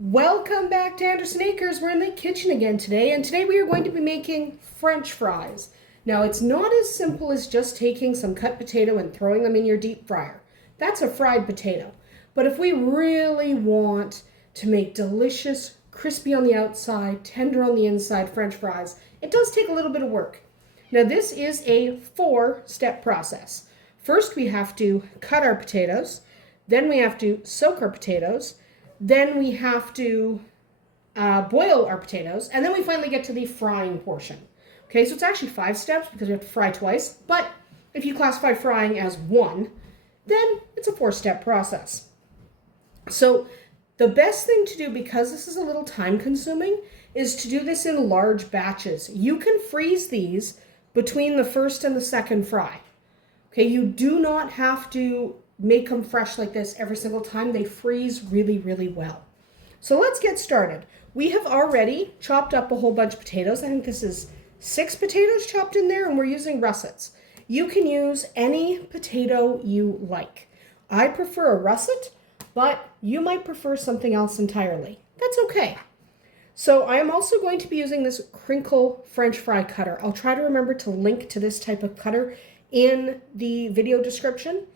Welcome back to Andersen Acres. We're in the kitchen again today, and today we are going to be making French fries. Now, it's not as simple as just taking some cut potato and throwing them in your deep fryer. That's a fried potato. But if we really want to make delicious, crispy on the outside, tender on the inside French fries, it does take a little bit of work. Now, this is a 4-step process. First, we have to cut our potatoes. Then we have to soak our potatoes. Then we have to boil our potatoes, and then we finally get to the frying portion. Okay, so it's actually 5 steps because we have to fry twice, but if you classify frying as 1, then it's a 4-step process. So the best thing to do, because this is a little time consuming, is to do this in large batches. You can freeze these between the first and the second fry. Okay, you do not have to make them fresh like this every single time. They freeze really, really well. So let's get started. We have already chopped up a whole bunch of potatoes. I think this is 6 potatoes chopped in there, and we're using russets. You can use any potato you like. I prefer a russet, but you might prefer something else entirely. That's okay. So I am also going to be using this crinkle French fry cutter. I'll try to remember to link to this type of cutter in the video description.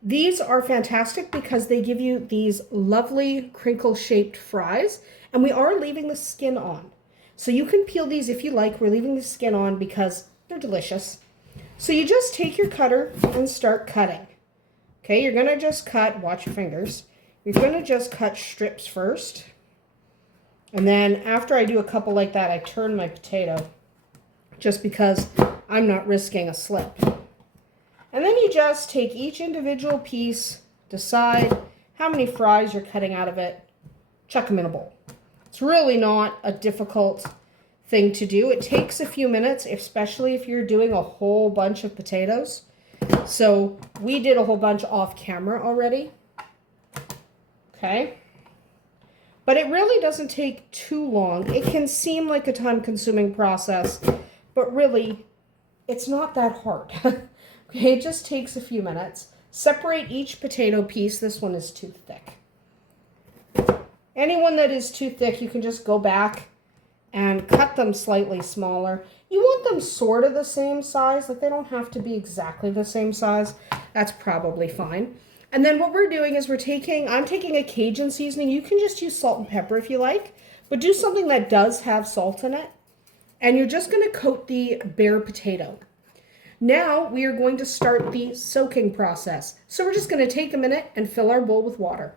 These are fantastic because they give you these lovely crinkle-shaped fries, and we are leaving the skin on. So you can peel these if you like. We're leaving the skin on because they're delicious. So you just take your cutter and start cutting. Okay, you're going to just cut, watch your fingers. You're going to just cut strips first. And then after I do a couple like that, I turn my potato just because I'm not risking a slip. And then you just take each individual piece, decide how many fries you're cutting out of it, chuck them in a bowl. It's really not a difficult thing to do. It takes a few minutes, especially if you're doing a whole bunch of potatoes. So we did a whole bunch off camera already. Okay. But it really doesn't take too long. It can seem like a time-consuming process, but really, it's not that hard. Okay, it just takes a few minutes. Separate each potato piece. This one is too thick. Any one that is too thick, you can just go back and cut them slightly smaller. You want them sort of the same size. Like, they don't have to be exactly the same size. That's probably fine. And then what we're doing is I'm taking a Cajun seasoning. You can just use salt and pepper if you like, but do something that does have salt in it. And you're just going to coat the bare potato. Now we are going to start the soaking process. So we're just going to take a minute and fill our bowl with water.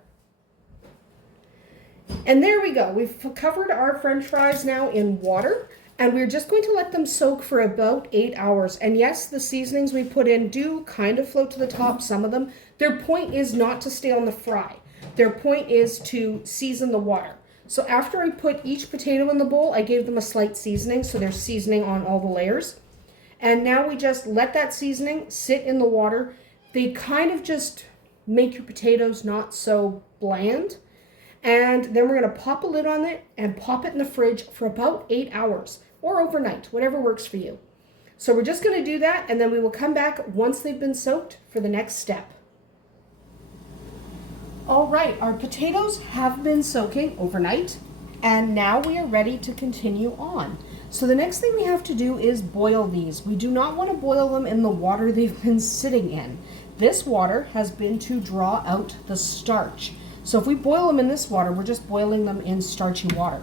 And there we go. We've covered our French fries now in water, and we're just going to let them soak for about 8 hours. And yes, the seasonings we put in do kind of float to the top, some of them. Their point is not to stay on the fry. Their point is to season the water. So after I put each potato in the bowl, I gave them a slight seasoning, so there's seasoning on all the layers. And now we just let that seasoning sit in the water. They kind of just make your potatoes not so bland. And then we're going to pop a lid on it and pop it in the fridge for about 8 hours or overnight, whatever works for you. So we're just going to do that, and then we will come back once they've been soaked for the next step. All right, our potatoes have been soaking overnight, and now we are ready to continue on. So the next thing we have to do is boil these. We do not want to boil them in the water they've been sitting in. This water has been to draw out the starch. So if we boil them in this water, we're just boiling them in starchy water.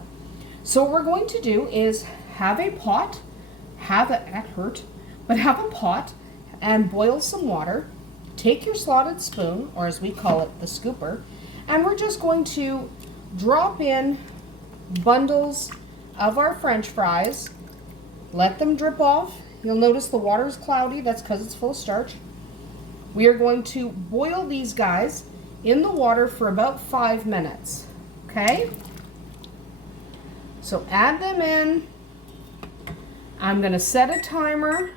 So what we're going to do is have a pot, have a pot and boil some water. Take your slotted spoon, or as we call it, the scooper, and we're just going to drop in bundles of our French fries. Let them drip off. You'll notice the water is cloudy. That's because it's full of starch. We are going to boil these guys in the water for about 5 minutes. Okay? So add them in. I'm going to set a timer.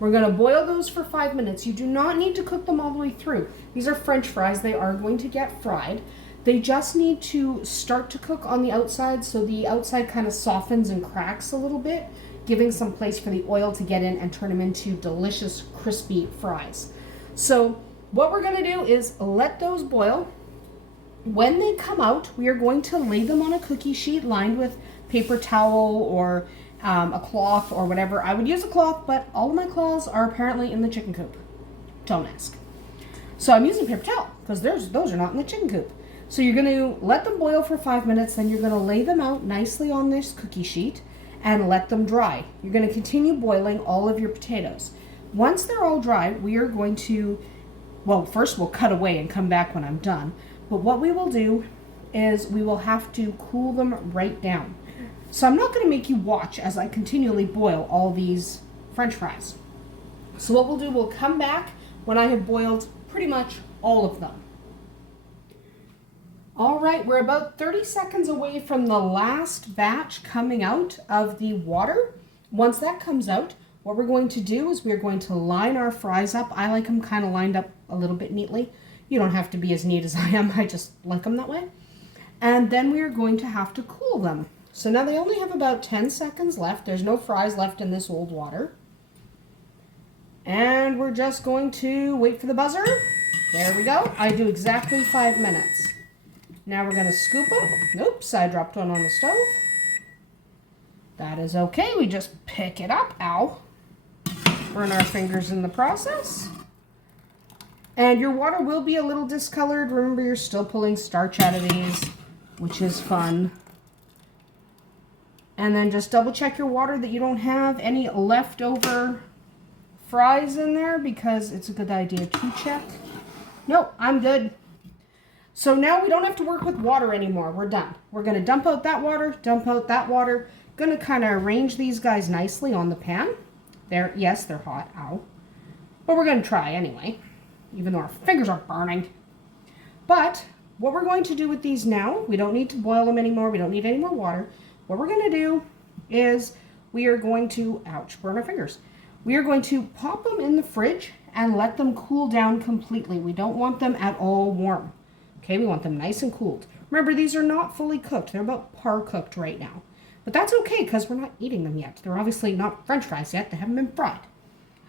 We're going to boil those for 5 minutes. You do not need to cook them all the way through. These are French fries. They are going to get fried. They just need to start to cook on the outside, so the outside kind of softens and cracks a little bit, giving some place for the oil to get in and turn them into delicious, crispy fries. So what we're going to do is let those boil. When they come out, we are going to lay them on a cookie sheet lined with paper towel or a cloth or whatever. I would use a cloth, but all of my cloths are apparently in the chicken coop. Don't ask. So I'm using paper towel because those are not in the chicken coop. So you're going to let them boil for 5 minutes, then you're going to lay them out nicely on this cookie sheet and let them dry. You're going to continue boiling all of your potatoes. Once they're all dry, we are going to, well, first we'll cut away and come back when I'm done. But what we will do is we will have to cool them right down. So I'm not going to make you watch as I continually boil all these French fries. So what we'll do, we'll come back when I have boiled pretty much all of them. All right, we're about 30 seconds away from the last batch coming out of the water. Once that comes out, what we're going to do is we're going to line our fries up. I like them kind of lined up a little bit neatly. You don't have to be as neat as I am. I just like them that way. And then we are going to have to cool them. So now they only have about 10 seconds left. There's no fries left in this old water. And we're just going to wait for the buzzer. There we go. I do exactly 5 minutes. Now we're going to scoop them. Oops, I dropped one on the stove. That is okay. We just pick it up. Ow. Burn our fingers in the process. And your water will be a little discolored. Remember, you're still pulling starch out of these, which is fun. And then just double check your water that you don't have any leftover fries in there, because it's a good idea to check. Nope, I'm good. So now we don't have to work with water anymore. We're done. We're going to dump out that water, dump out that water. Going to kind of arrange these guys nicely on the pan. There, yes, they're hot. Ow. But we're going to try anyway, even though our fingers are burning. But what we're going to do with these now, we don't need to boil them anymore. We don't need any more water. What we're going to do is we are going to, ouch, burn our fingers. We are going to pop them in the fridge and let them cool down completely. We don't want them at all warm. Okay, we want them nice and cooled. Remember, these are not fully cooked. They're about par cooked right now. But that's okay because we're not eating them yet. They're obviously not French fries yet. They haven't been fried.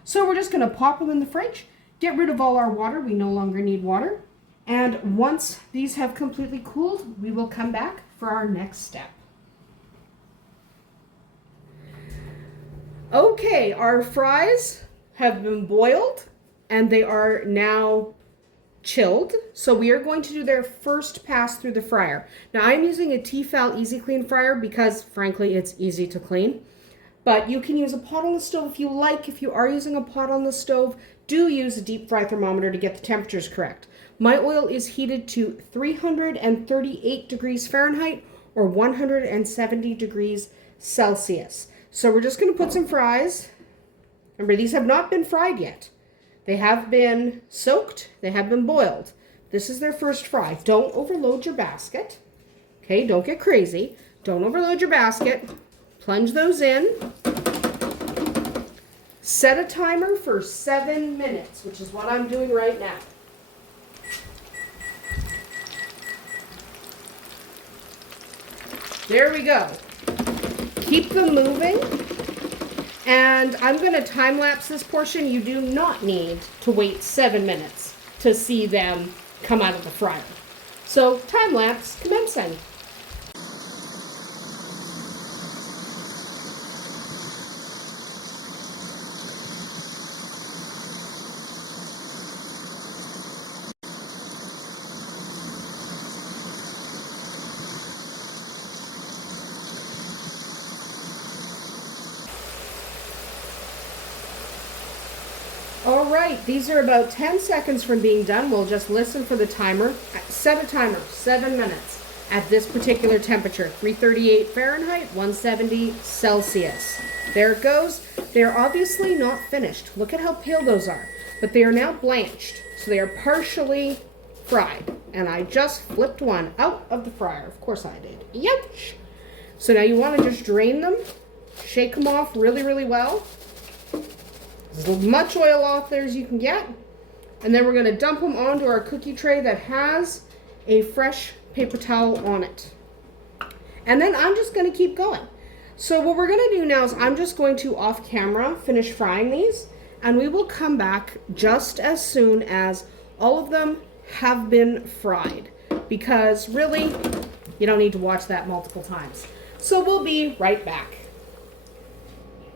So we're just going to pop them in the fridge, get rid of all our water. We no longer need water. And once these have completely cooled, we will come back for our next step. Okay, our fries have been boiled and they are now chilled. So we are going to do their first pass through the fryer. Now I'm using a Tefal Easy Clean fryer because frankly it's easy to clean. But you can use a pot on the stove if you like. If you are using a pot on the stove, do use a deep fry thermometer to get the temperatures correct. My oil is heated to 338 degrees Fahrenheit or 170 degrees Celsius. So we're just going to put some fries. Remember, these have not been fried yet. They have been soaked. They have been boiled. This is their first fry. Don't overload your basket. Okay, don't get crazy. Don't overload your basket. Plunge those in. Set a timer for 7 minutes, which is what I'm doing right now. There we go. Keep them moving. And I'm going to time lapse this portion. You do not need to wait 7 minutes to see them come out of the fryer. So time lapse commencing. All right, these are about 10 seconds from being done. We'll just listen for the timer. Set a timer, 7 minutes at this particular temperature, 338 Fahrenheit, 170 Celsius. There it goes. They're obviously not finished. Look at how pale those are, but they are now blanched. So they are partially fried. And I just flipped one out of the fryer. Of course I did. Youch! So now you want to just drain them, shake them off really, really well. As much oil off there as you can get. And then we're going to dump them onto our cookie tray that has a fresh paper towel on it. And then I'm just going to keep going. So what we're going to do now is I'm just going to off camera finish frying these. And we will come back just as soon as all of them have been fried. because really, you don't need to watch that multiple times. So we'll be right back.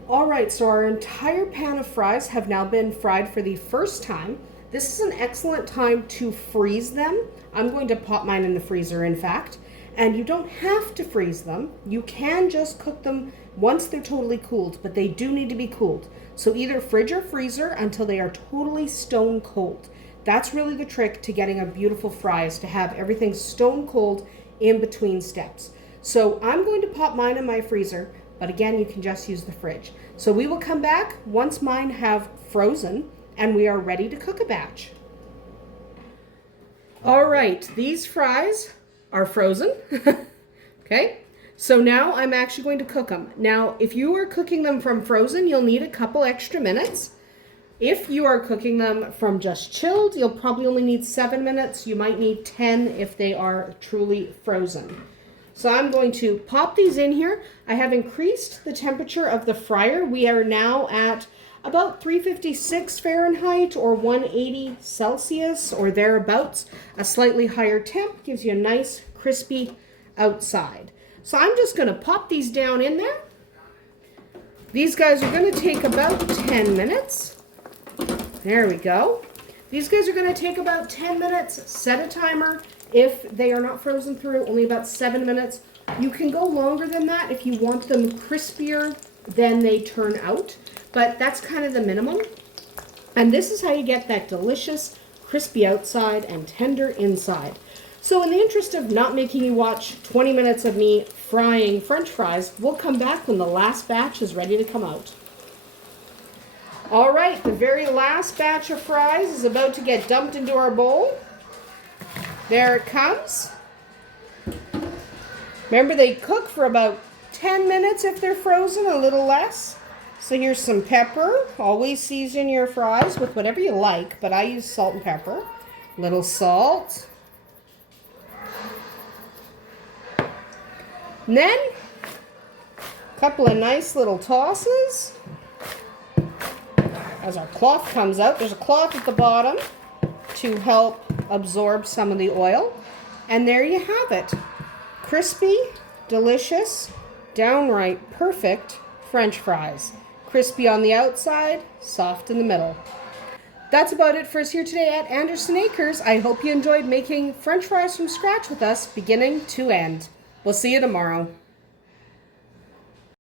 All right, so our entire pan of fries have now been fried for the first time. This is an excellent time to freeze them. I'm going to pop mine in the freezer, in fact. And you don't have to freeze them. You can just cook them once they're totally cooled, but they do need to be cooled. So either fridge or freezer until they are totally stone cold. That's really the trick to getting a beautiful fry, is to have everything stone cold in between steps. So I'm going to pop mine in my freezer, but again, you can just use the fridge. So we will come back once mine have frozen and we are ready to cook a batch. All right, these fries are frozen. Okay, so now I'm actually going to cook them. Now, if you are cooking them from frozen, you'll need a couple extra minutes. If you are cooking them from just chilled, you'll probably only need 7 minutes. You might need 10 if they are truly frozen. So I'm going to pop these in here. I have increased the temperature of the fryer. We are now at about 356 Fahrenheit or 180 Celsius or thereabouts. A slightly higher temp gives you a nice crispy outside. So I'm just going to pop these down in there. These guys are going to take about 10 minutes. There we go. These guys are going to take about 10 minutes. Set a timer. If they are not frozen through, only about 7 minutes. You can go longer than that if you want them crispier than they turn out, but that's kind of the minimum. And this is how you get that delicious crispy outside and tender inside. So in the interest of not making you watch 20 minutes of me frying French fries, we'll come back when the last batch is ready to come out. All right, the very last batch of fries is about to get dumped into our bowl. There it comes. Remember, they cook for about 10 minutes if they're frozen, a little less. So here's some pepper. Always season your fries with whatever you like, but I use salt and pepper. Little salt. And then a couple of nice little tosses. As our cloth comes out, there's a cloth at the bottom to help absorb some of the oil. And there you have it. Crispy, delicious, downright perfect French fries. Crispy on the outside, soft in the middle. That's about it for us here today at Andersen Acres. I hope you enjoyed making French fries from scratch with us, beginning to end. We'll see you tomorrow.